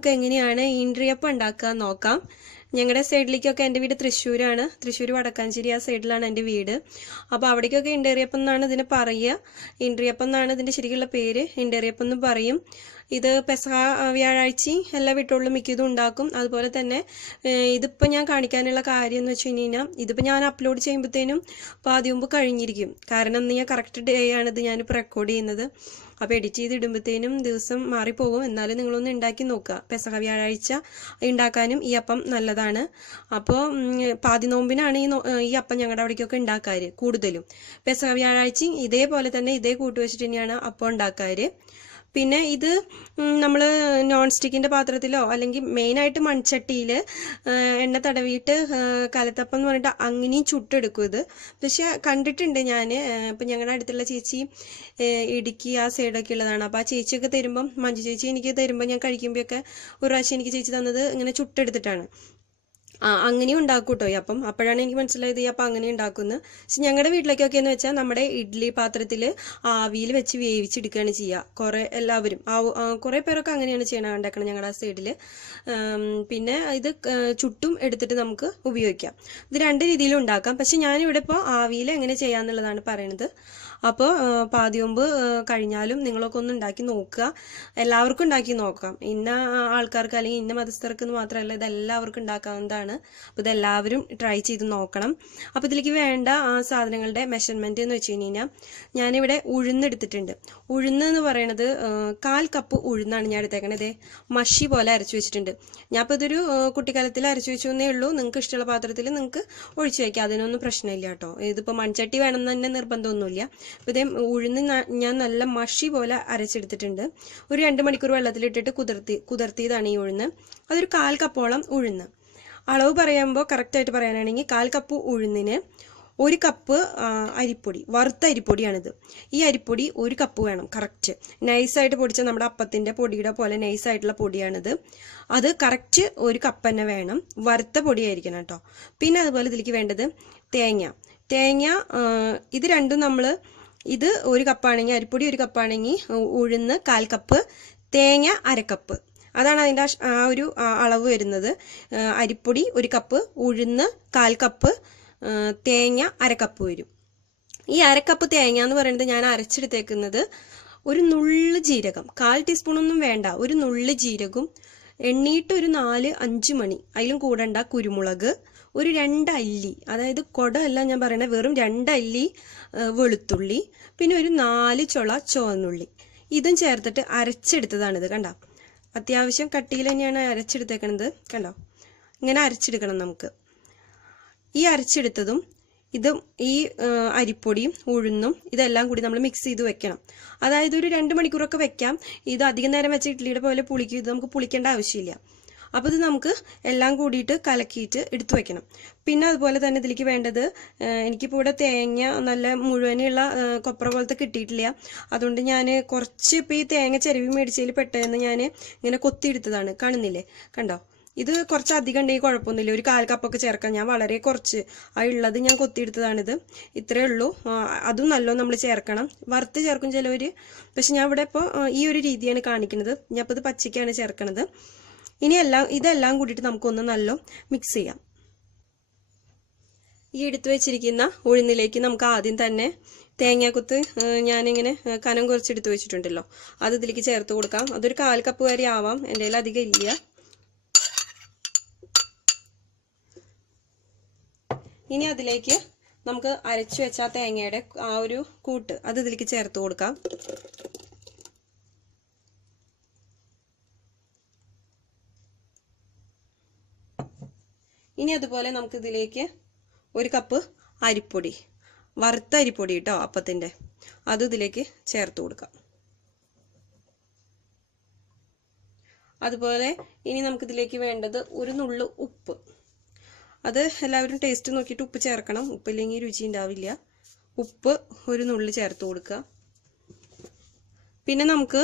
നമുക്ക് എങ്ങനെയാണ് ഈൻട്രിയപ്പം ഉണ്ടാക്കുക നോക്കാം. ഞങ്ങളുടെ സൈഡിലേക്കൊക്കെ എന്റെ വീട് തൃശ്ശൂരാണ്. തൃശ്ശൂർ വടക്കാഞ്ചേരി ആ സൈഡിലാണ് എന്റെ വീട്. അപ്പോൾ അവിടേക്കൊക്കെ ഇൻഡേറിയപ്പം എന്നാണ് ഇതിന് പറയുക. ഇൻട്രിയപ്പം എന്നാണ് ഇതിന്റെ ശരിക്കുള്ള പേര്. ഇൻഡേറിയപ്പം എന്ന് പറയും. ഇത് പെസഹ വ്യാഴാഴ്ച എല്ലാ വീട്ടുകളിലും മിക്കതും ഉണ്ടാക്കും. അതുപോലെ തന്നെ ഇതിപ്പോൾ ഞാൻ കാണിക്കാനുള്ള കാര്യം എന്ന് വെച്ച് കഴിഞ്ഞ് കഴിഞ്ഞാൽ ഇതിപ്പോൾ ഞാൻ അപ്ലോഡ് ചെയ്യുമ്പോഴത്തേനും പാതി മുമ്പ് കഴിഞ്ഞിരിക്കും. കാരണം ഇന്ന് ഞാൻ കറക്റ്റ് ഡേ ആണ് ഇത് ഞാനിപ്പോൾ റെക്കോർഡ് ചെയ്യുന്നത്. അപ്പോൾ എഡിറ്റ് ചെയ്ത് ഇടുമ്പോഴത്തേനും ദിവസം മാറിപ്പോകും. എന്നാലും നിങ്ങളൊന്ന് ഉണ്ടാക്കി നോക്കുക. പെസഹ വ്യാഴാഴ്ച ഉണ്ടാക്കാനും ഈ അപ്പം നല്ലതാണ്. അപ്പോൾ പാതി നോമ്പിനാണ് ഈ ഈ അപ്പം ഞങ്ങളുടെ അവിടേക്കൊക്കെ ഉണ്ടാക്കാറ് കൂടുതലും. പെസഹ വ്യാഴാഴ്ച ഇതേപോലെ തന്നെ ഇതേ കൂട്ടുവെച്ചിട്ട് തന്നെയാണ് അപ്പം ഉണ്ടാക്കാറ്. പിന്നെ ഇത് നമ്മൾ നോൺ സ്റ്റിക്കിന്റെ പാത്രത്തിലോ അല്ലെങ്കിൽ മെയിനായിട്ട് മൺചട്ടിയിൽ എണ്ണ തടവിയിട്ട് കലത്തപ്പം എന്ന് പറഞ്ഞിട്ട് അങ്ങനെയും ചുട്ടെടുക്കും ഇത്. പക്ഷെ കണ്ടിട്ടുണ്ട് ഞാൻ ഇപ്പം ഞങ്ങളുടെ അടുത്തുള്ള ചേച്ചി ഇടുക്കി ആ സൈഡൊക്കെ ഉള്ളതാണ്. അപ്പോൾ ആ ചേച്ചിയൊക്കെ തരുമ്പം മഞ്ജു ചേച്ചി എനിക്ക് തരുമ്പോൾ ഞാൻ കഴിക്കുമ്പോഴൊക്കെ ഒരു പ്രാവശ്യം എനിക്ക് ചേച്ചി തന്നത് ഇങ്ങനെ ചുട്ടെടുത്തിട്ടാണ്. ആ അങ്ങനെയും ഉണ്ടാക്കും കേട്ടോ അപ്പം. അപ്പോഴാണ് എനിക്ക് മനസ്സിലായത് ഈ അപ്പം അങ്ങനെ ഉണ്ടാക്കുന്നത് പക്ഷെ ഞങ്ങളുടെ വീട്ടിലേക്കൊക്കെ എന്ന് വെച്ചാൽ നമ്മുടെ ഇഡ്ഡലി പാത്രത്തിൽ ആവിയിൽ വെച്ച് വേവിച്ചെടുക്കുകയാണ് ചെയ്യുക കുറേ എല്ലാവരും. ആ, കുറേ പേരൊക്കെ അങ്ങനെയാണ് ചെയ്യണം ഉണ്ടാക്കണം ഞങ്ങളുടെ ആ സൈഡിൽ പിന്നെ ഇത് ചുട്ടും എടുത്തിട്ട് നമുക്ക് ഉപയോഗിക്കാം. ഇത് രണ്ട് രീതിയിലും ഉണ്ടാക്കാം. പക്ഷെ ഞാനിവിടെ ഇപ്പോൾ ആവിയിൽ എങ്ങനെ ചെയ്യാന്നുള്ളതാണ് പറയണത്. അപ്പോൾ പാതി മുമ്പ് കഴിഞ്ഞാലും നിങ്ങളൊക്കെ ഒന്ന് ഉണ്ടാക്കി നോക്കുക. എല്ലാവർക്കും ഉണ്ടാക്കി നോക്കാം. ഇന്ന ആൾക്കാർക്ക് അല്ലെങ്കിൽ ഇന്ന മതസ്ഥർക്ക് എന്ന് മാത്രമല്ല ഇത് എല്ലാവർക്കും ഉണ്ടാക്കാവുന്നതാണ്. അപ്പോൾ ഇതെല്ലാവരും ട്രൈ ചെയ്ത് നോക്കണം. അപ്പോൾ ഇതിലേക്ക് വേണ്ട ആ സാധനങ്ങളുടെ മെഷർമെന്റ് എന്ന് വെച്ച് കഴിഞ്ഞാൽ ഞാനിവിടെ ഉഴുന്നെടുത്തിട്ടുണ്ട് ഉഴുന്ന് എന്ന് പറയണത് കാൽ കപ്പ് ഉഴുന്നാണ് ഞാൻ എടുത്തേക്കണത്. മഷി പോലെ അരച്ചു വെച്ചിട്ടുണ്ട്. ഞാൻ ഇപ്പോൾ ഇതൊരു കുട്ടിക്കാലത്തിൽ അരച്ചു വെച്ചു എന്നേ ഉള്ളൂ. നിങ്ങൾക്ക് ഇഷ്ടമുള്ള പാത്രത്തിൽ നിങ്ങൾക്ക് ഒഴിച്ചു വയ്ക്കാം അതിനൊന്നും പ്രശ്നമില്ല കേട്ടോ. ഇതിപ്പോൾ മൺചട്ടി വേണമെന്ന് തന്നെ നിർബന്ധമൊന്നുമില്ല. അപ്പോൾ ഉഴുന്ന് ഞാൻ നല്ല മഷി പോലെ അരച്ചെടുത്തിട്ടുണ്ട്. ഒരു രണ്ട് മണിക്കൂർ വെള്ളത്തിലിട്ടിട്ട് കുതിർത്തി കുതിർത്തിയതാണ് ഈ ഉഴുന്ന്. അതൊരു കാൽ കപ്പോളം ഉഴുന്ന്. അളവ് പറയുമ്പോൾ കറക്റ്റായിട്ട് പറയാനാണെങ്കിൽ കാൽ കപ്പ് ഉഴുന്നിന് ഒരു കപ്പ് അരിപ്പൊടി വറുത്ത അരിപ്പൊടിയാണിത്. ഈ അരിപ്പൊടി ഒരു കപ്പ് വേണം കറക്റ്റ് നൈസായിട്ട് പൊടിച്ച നമ്മുടെ അപ്പത്തിന്റെ പൊടിയുടെ പോലെ നൈസായിട്ടുള്ള പൊടിയാണിത്. അത് കറക്റ്റ് ഒരു കപ്പ് തന്നെ വേണം. വറുത്ത പൊടിയായിരിക്കണം കേട്ടോ. പിന്നെ അതുപോലെ ഇതിലേക്ക് വേണ്ടത് തേങ്ങ. തേങ്ങ ഇത് രണ്ടും നമ്മൾ ഇത് ഒരു കപ്പാണെങ്കിൽ അരിപ്പൊടി ഒരു കപ്പാണെങ്കിൽ ഉഴുന്ന് കാൽ കപ്പ് തേങ്ങ അരക്കപ്പ് അതാണ് അതിന്റെ ആ ഒരു അളവ് വരുന്നത്. അരിപ്പൊടി ഒരു കപ്പ് ഉഴുന്ന് കാൽ കപ്പ് തേങ്ങ അരക്കപ്പ് വരും. ഈ അരക്കപ്പ് തേങ്ങ എന്ന് പറയുന്നത് ഞാൻ അരച്ചെടുത്തേക്കുന്നത് ഒരു നുള്ള് ജീരകം. കാൽ ടീസ്പൂണൊന്നും വേണ്ട ഒരു നുള്ള് ജീരകവും എണ്ണീട്ട് ഒരു നാല് അഞ്ച് മണി. അതിലും കൂടണ്ട കുരുമുളക്. ഒരു രണ്ടല്ലി അതായത് അല്ല ഞാൻ പറയണത് വെറും രണ്ടല്ലി വെളുത്തുള്ളി പിന്നെ ഒരു നാല് ചുള ചുവന്നുള്ളി. ഇതും ചേർത്തിട്ട് അരച്ചെടുത്തതാണ് ഇത് കണ്ടോ? അത്യാവശ്യം കട്ടിയിൽ തന്നെയാണ് അരച്ചെടുത്തേക്കണത് കണ്ടോ? ഇങ്ങനെ അരച്ചെടുക്കണം നമുക്ക്. ഈ അരച്ചെടുത്തതും ഇതും ഈ അരിപ്പൊടിയും ഉഴുന്നും ഇതെല്ലാം കൂടി നമ്മൾ മിക്സ് ചെയ്ത് വെക്കണം. അതായത് ഒരു രണ്ട് മണിക്കൂറൊക്കെ വെക്കാം. ഇത് അധികം നേരം വെച്ച ഇഡ്ഡലിയുടെ പോലെ പുളിക്കും. ഇത് നമുക്ക് പുളിക്കേണ്ട ആവശ്യമില്ല. അപ്പോൾ ഇത് നമുക്ക് എല്ലാം കൂടിയിട്ട് കലക്കിയിട്ട് എടുത്തു വെക്കണം. പിന്നെ അതുപോലെ തന്നെ ഇതിലേക്ക് വേണ്ടത് എനിക്കിപ്പോൾ ഇവിടെ തേങ്ങ നല്ല മുഴുവനുള്ള കൊപ്ര പോലത്തെ കിട്ടിയിട്ടില്ല. അതുകൊണ്ട് ഞാൻ കുറച്ച് ഇപ്പോൾ ഈ തേങ്ങ ചെരുവി മേടിച്ചതിൽ പെട്ടതെന്ന് ഞാൻ ഇങ്ങനെ കൊത്തിയെടുത്തതാണ്. കാണുന്നില്ലേ? കണ്ടോ? ഇത് കുറച്ച് അധികം ഉണ്ടെങ്കിൽ കുഴപ്പമൊന്നുമില്ല. ഒരു കാൽ കപ്പൊക്കെ ചേർക്കാം. ഞാൻ വളരെ കുറച്ച് ആ ഉള്ളത് ഞാൻ കൊത്തിയെടുത്തതാണിത്. ഇത്രയേ ഉള്ളൂ. അതും നല്ലോണം നമ്മൾ ചേർക്കണം. വറുത്ത് ചേർക്കും ചിലവർ പക്ഷെ ഞാൻ ഇവിടെ ഇപ്പോൾ ഈ ഒരു രീതിയാണ് കാണിക്കുന്നത്. ഞാൻ ഇപ്പോൾ ഇത് പച്ചയ്ക്കാണ് ചേർക്കണത്. ഇനി എല്ലാം ഇതെല്ലാം കൂടിയിട്ട് നമുക്കൊന്ന് നല്ല മിക്സ് ചെയ്യാം. ഈ എടുത്തു വെച്ചിരിക്കുന്ന ഉഴുന്നിലേക്ക് നമുക്ക് ആദ്യം തന്നെ തേങ്ങാക്കുത്ത് ഞാനിങ്ങനെ കനം കുറച്ചെടുത്ത് വെച്ചിട്ടുണ്ടല്ലോ. അത് ഇതിലേക്ക് ചേർത്ത് കൊടുക്കാം. അതൊരു കാൽ കപ്പ് വരെ ആവാം. എന്റെ കയ്യിൽ അധികം ഇല്ല. ഇനി അതിലേക്ക് നമുക്ക് അരച്ചു വെച്ച തേങ്ങയുടെ ആ ഒരു കൂട്ട് അത് ഇതിലേക്ക് ചേർത്ത് കൊടുക്കാം. ഇനി അതുപോലെ നമുക്ക് ഇതിലേക്ക് ഒരു കപ്പ് അരിപ്പൊടി വറുത്ത അരിപ്പൊടി കേട്ടോ അപ്പത്തിന്റെ അത് ഇതിലേക്ക് ചേർത്ത് കൊടുക്കാം. അതുപോലെ ഇനി നമുക്കിതിലേക്ക് വേണ്ടത് ഒരു നുള്ളു ഉപ്പ്. അത് എല്ലാവരും ടേസ്റ്റ് നോക്കിയിട്ട് ഉപ്പ് ചേർക്കണം. ഉപ്പില്ലെങ്കിൽ രുചി ഉണ്ടാവില്ല ഉപ്പ് ഒരു നുള്ളി ചേർത്ത് കൊടുക്കുക. പിന്നെ നമുക്ക്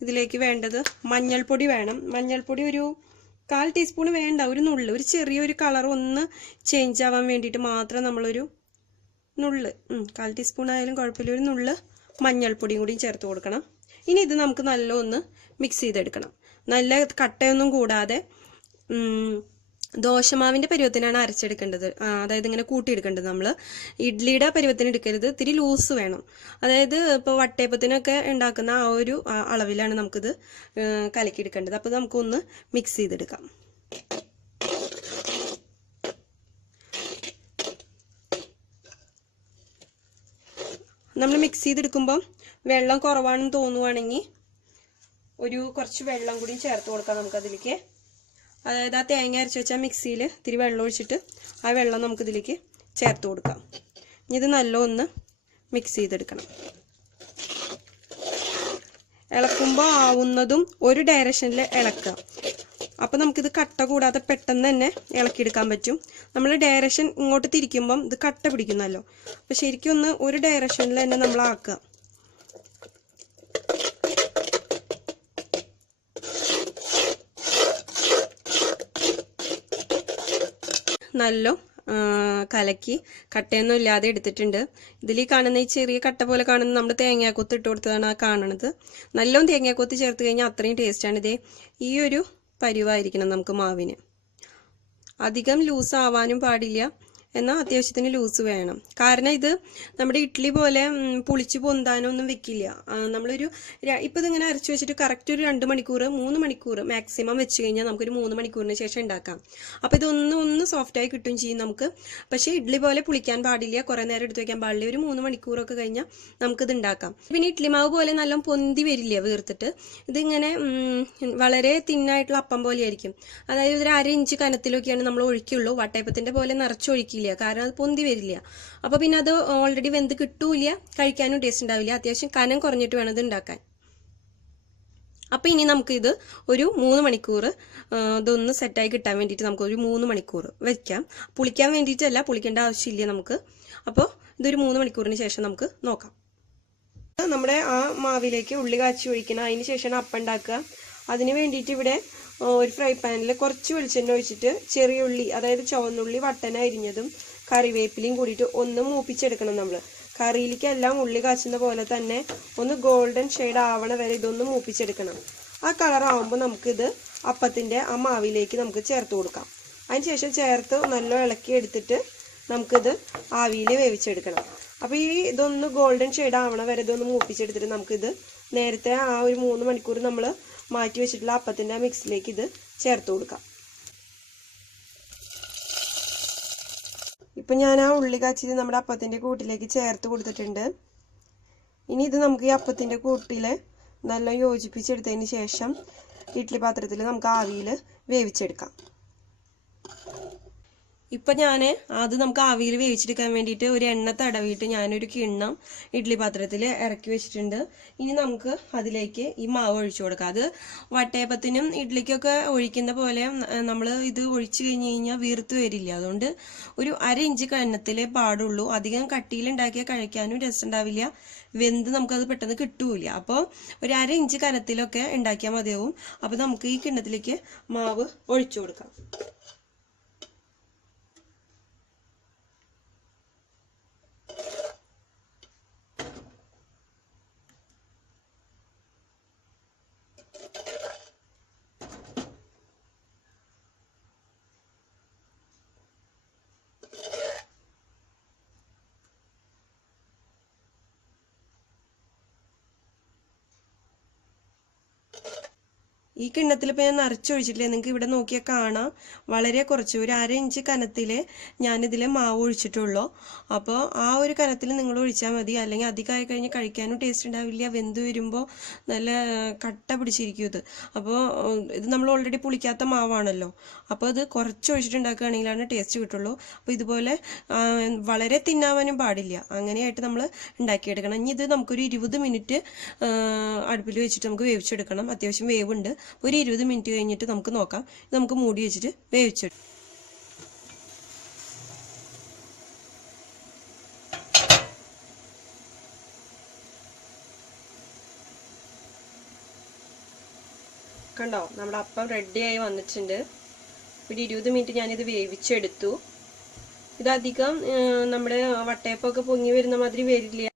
ഇതിലേക്ക് വേണ്ടത് മഞ്ഞൾപ്പൊടി വേണം. മഞ്ഞൾപ്പൊടി ഒരു കാൽ ടീസ്പൂൺ വേണ്ട ഒരു നുള്ള് ഒരു ചെറിയൊരു കളർ ഒന്ന് ചേഞ്ച് ആവാൻ വേണ്ടിയിട്ട് മാത്രം നമ്മളൊരു നുള്ള് കാൽ ടീസ്പൂൺ ആയാലും കുഴപ്പമില്ല ഒരു നുള്ള് മഞ്ഞൾപ്പൊടിയും കൂടിയും ചേർത്ത് കൊടുക്കണം. ഇനി ഇത് നമുക്ക് നല്ല ഒന്ന് മിക്സ് ചെയ്തെടുക്കണം. നല്ല കട്ടയൊന്നും കൂടാതെ ഉം, ദോശമാവിന്റെ പരുവത്തിനാണ് അരച്ചെടുക്കേണ്ടത്. അതായത് ഇങ്ങനെ കൂട്ടിയെടുക്കേണ്ടത് നമ്മൾ ഇഡ്ലിയുടെ പരുവത്തിന് എടുക്കരുത്. ഇത്തിരി ലൂസ് വേണം. അതായത് ഇപ്പോൾ വട്ടയപ്പത്തിനൊക്കെ ഉണ്ടാക്കുന്ന ആ ഒരു അളവിലാണ് നമുക്കിത് കലക്കിയെടുക്കേണ്ടത്. അപ്പോൾ നമുക്കൊന്ന് മിക്സ് ചെയ്തെടുക്കാം. നമ്മൾ മിക്സ് ചെയ്തെടുക്കുമ്പം വെള്ളം കുറവാണെന്ന് തോന്നുവാണെങ്കിൽ ഒരു കുറച്ച് വെള്ളം കൂടി ചേർത്ത് കൊടുക്കാം നമുക്കതിലേക്ക്. അതായത് ആ തേങ്ങ അരച്ച് വെച്ചാൽ മിക്സിയിൽ ഇത്തിരി വെള്ളം ഒഴിച്ചിട്ട് ആ വെള്ളം നമുക്കിതിലേക്ക് ചേർത്ത് കൊടുക്കാം. ഇനി ഇത് നല്ല ഒന്ന് മിക്സ് ചെയ്തെടുക്കണം. ഇളക്കുമ്പോൾ ആവുന്നതും ഒരു ഡയറക്ഷനിൽ ഇളക്കുക. അപ്പോൾ നമുക്കിത് കട്ട കൂടാതെ പെട്ടെന്ന് തന്നെ ഇളക്കിയെടുക്കാൻ പറ്റും. നമ്മൾ ഡയറക്ഷൻ ഇങ്ങോട്ട് തിരിക്കുമ്പം ഇത് കട്ട പിടിക്കുന്നല്ലോ. അപ്പോൾ ശരിക്കും ഒന്ന് ഒരു ഡയറക്ഷനിൽ തന്നെ നമ്മൾ നല്ല കലക്കി കട്ടയൊന്നും ഇല്ലാതെ എടുത്തിട്ടുണ്ട്. ഇതിൽ ഈ കാണുന്ന ഈ ചെറിയ കട്ട പോലെ കാണുന്ന നമ്മൾ തേങ്ങാക്കൊത്ത് ഇട്ട് കൊടുത്തതാണ് ആ കാണുന്നത്. നല്ലോണം തേങ്ങാക്കൊത്ത് ചേർത്ത് കഴിഞ്ഞാൽ അത്രയും ടേസ്റ്റാണ് ഇതേ ഈ ഒരു പരുവായിരിക്കണം നമുക്ക് മാവിന്. അധികം ലൂസ് ആവാനും പാടില്ല. എന്നാൽ അത്യാവശ്യത്തിന് ലൂസ് വേണം. കാരണം ഇത് നമ്മുടെ ഇഡ്ഡലി പോലെ പുളിച്ച് പൊന്താനോ ഒന്നും വെക്കില്ല നമ്മളൊരു ഇപ്പം ഇതിങ്ങനെ അരച്ചു വെച്ചിട്ട് കറക്റ്റ് ഒരു രണ്ട് മണിക്കൂർ മൂന്ന് മണിക്കൂർ മാക്സിമം വെച്ച് കഴിഞ്ഞാൽ നമുക്കൊരു മൂന്ന് മണിക്കൂറിന് ശേഷം ഉണ്ടാക്കാം അപ്പോൾ ഇതൊന്ന് ഒന്ന് സോഫ്റ്റായി കിട്ടും ചെയ്യും നമുക്ക്. പക്ഷേ ഇഡ്ഡലി പോലെ പുളിക്കാൻ പാടില്ല കുറേ നേരം എടുത്ത് വെക്കാൻ പാടില്ല. ഒരു മൂന്ന് മണിക്കൂറൊക്കെ കഴിഞ്ഞാൽ നമുക്കിത് ഉണ്ടാക്കാം പിന്നെ ഇഡ്ഡലി മാവ് പോലെ നല്ല പൊന്തി വരില്ല വീർത്തിട്ട്. ഇതിങ്ങനെ വളരെ തിന്നായിട്ടുള്ള അപ്പം പോലെ ആയിരിക്കും. അതായത് ഒരു അര ഇഞ്ച് കനത്തിലൊക്കെയാണ് നമ്മൾ ഒഴിക്കുള്ളൂ. വട്ടയപ്പത്തിന്റെ പോലെ നിറച്ചൊഴിക്കില്ല കാരണം അത് പൊന്തി വരില്ല. അപ്പോൾ പിന്നെ അത് ഓൾറെഡി വെന്ത് കിട്ടൂല കഴിക്കാനും ടേസ്റ്റ് ഉണ്ടാവില്ല. അത്യാവശ്യം കനം കുറഞ്ഞിട്ട് വേണം ഇത് ഉണ്ടാക്കാൻ. അപ്പോൾ ഇനി നമുക്കിത് ഒരു മൂന്ന് മണിക്കൂർ ഇതൊന്ന് സെറ്റായി കിട്ടാൻ വേണ്ടിയിട്ട് നമുക്ക് ഒരു മൂന്ന് മണിക്കൂർ വയ്ക്കാം പുളിക്കാൻ വേണ്ടിയിട്ടല്ല പുളിക്കേണ്ട ആവശ്യമില്ല നമുക്ക്. അപ്പോൾ ഇതൊരു മൂന്ന് മണിക്കൂറിന് ശേഷം നമുക്ക് നോക്കാം. നമ്മുടെ ആ മാവിലേക്ക് ഉള്ളി കാച്ചി ഒഴിക്കണം. അതിന് ശേഷമാണ് അപ്പം ഉണ്ടാക്കുക. അതിന് വേണ്ടിയിട്ട് ഇവിടെ ഒരു ഫ്രൈ പാനിൽ കുറച്ച് വെളിച്ചെണ്ണ ഒഴിച്ചിട്ട് ചെറിയ ഉള്ളി അതായത് ചുവന്നുള്ളി വട്ടന അരിഞ്ഞതും കറിവേപ്പിലയും കൂടിയിട്ട് ഒന്ന് മൂപ്പിച്ചെടുക്കണം നമ്മൾ കറിയിലേക്കെല്ലാം ഉള്ളി കാച്ചുന്ന പോലെ തന്നെ ഒന്ന് ഗോൾഡൻ ഷെയ്ഡ് ആവണ വരെ ഇതൊന്ന് മൂപ്പിച്ചെടുക്കണം. ആ കളർ ആവുമ്പോൾ നമുക്കിത് അപ്പത്തിന്റെ ആ മാവിലേക്ക് നമുക്ക് ചേർത്ത് കൊടുക്കാം. അതിന് ശേഷം ചേർത്ത് നല്ല ഇളക്കി എടുത്തിട്ട് നമുക്കിത് ആവിയിൽ വേവിച്ചെടുക്കണം. അപ്പോൾ ഈ ഇതൊന്ന് ഗോൾഡൻ ഷെയ്ഡ് ആവണ വരെ ഇതൊന്ന് മൂപ്പിച്ചെടുത്തിട്ട് നമുക്കിത് നേരത്തെ ആ ഒരു മൂന്ന് മണിക്കൂർ നമ്മൾ മാറ്റി വെച്ചിട്ടുള്ള അപ്പത്തിന്റെ മിക്സിലേക്ക് ഇത് ചേർത്ത് കൊടുക്കാം. ഇപ്പം ഞാൻ ആ ഉള്ളി കാച്ചിത് നമ്മുടെ അപ്പത്തിന്റെ കൂട്ടിലേക്ക് ചേർത്ത് കൊടുത്തിട്ടുണ്ട്. ഇനി ഇത് നമുക്ക് ഈ അപ്പത്തിന്റെ കൂട്ടിൽ നല്ല യോജിപ്പിച്ചെടുത്തതിന് ശേഷം ഇഡ്ഡലി പാത്രത്തിൽ നമുക്ക് ആവിയിൽ വേവിച്ചെടുക്കാം. ഇപ്പൊ ഞാൻ അത് നമുക്ക് ആവിയിൽ വേവിച്ചെടുക്കാൻ വേണ്ടിയിട്ട് ഒരു എണ്ണ തടവിയിട്ട് ഞാനൊരു കിണ്ണം ഇഡ്ഡലി പാത്രത്തിൽ ഇറക്കി വെച്ചിട്ടുണ്ട്. ഇനി നമുക്ക് അതിലേക്ക് ഈ മാവ് ഒഴിച്ചു കൊടുക്കാം. അത് വട്ടയപ്പത്തിനും ഇഡ്ഡലിക്കൊക്കെ ഒഴിക്കുന്ന പോലെ നമ്മൾ ഇത് ഒഴിച്ചു കഴിഞ്ഞ് കഴിഞ്ഞാൽ വീർത്ത് വരില്ല. അതുകൊണ്ട് ഒരു അര ഇഞ്ച് കന്നത്തിലേ പാടുള്ളൂ. അധികം കട്ടിയിലുണ്ടാക്കിയാൽ കഴിക്കാനും രസമുണ്ടാവില്ല. വെന്ത് നമുക്കത് പെട്ടെന്ന് കിട്ടൂല അപ്പോൾ ഒരു അര ഇഞ്ച് കനത്തിലൊക്കെ ഉണ്ടാക്കിയാൽ മതിയാവും. അപ്പോൾ നമുക്ക് ഈ കിണ്ണത്തിലേക്ക് മാവ് ഒഴിച്ചു കൊടുക്കാം. ഈ കിണ്ണത്തിൽ ഇപ്പം ഞാൻ നിറച്ചൊഴിച്ചിട്ടില്ല? നിങ്ങൾക്ക് ഇവിടെ നോക്കിയാൽ കാണാം. വളരെ കുറച്ച്. ഒരു അര ഇഞ്ച് കനത്തിൽ ഞാനിതിൽ മാവ് ഒഴിച്ചിട്ടുള്ളൂ. അപ്പോൾ ആ ഒരു കനത്തിൽ നിങ്ങൾ ഒഴിച്ചാൽ മതി. അല്ലെങ്കിൽ അധികമായി കഴിഞ്ഞ് കഴിക്കാനും ടേസ്റ്റ് ഉണ്ടാവില്ല. വെന്ത് വരുമ്പോൾ നല്ല കട്ട പിടിച്ചിരിക്കും ഇത്. അപ്പോൾ ഇത് നമ്മൾ ഓൾറെഡി പുളിക്കാത്ത മാവാണല്ലോ. അപ്പോൾ ഇത് കുറച്ച് ഒഴിച്ചിട്ടുണ്ടാക്കുകയാണെങ്കിലാണ് ടേസ്റ്റ് കിട്ടുള്ളൂ. അപ്പോൾ ഇതുപോലെ വളരെ തിന്നാവാനും പാടില്ല. അങ്ങനെയായിട്ട് നമ്മൾ ഉണ്ടാക്കിയെടുക്കണം. ഇനി ഇത് നമുക്കൊരു ഇരുപത് മിനിറ്റ് അടുപ്പിൽ വെച്ചിട്ട് നമുക്ക് വേവിച്ചെടുക്കണം. അത്യാവശ്യം വേവുണ്ട്. ഒരു ഇരുപത് മിനിറ്റ് കഴിഞ്ഞിട്ട് നമുക്ക് നോക്കാം. നമുക്ക് മൂടി വെച്ചിട്ട് വേവിച്ചെടുക്കാം കണ്ടോ? നമ്മുടെ അപ്പം റെഡിയായി വന്നിട്ടുണ്ട്. ഒരു ഇരുപത് മിനിറ്റ് ഞാനിത് വേവിച്ചെടുത്തു. ഇതധികം നമ്മുടെ വട്ടയപ്പൊക്കെ പൊങ്ങി വരുന്ന മാതിരി വരില്ല.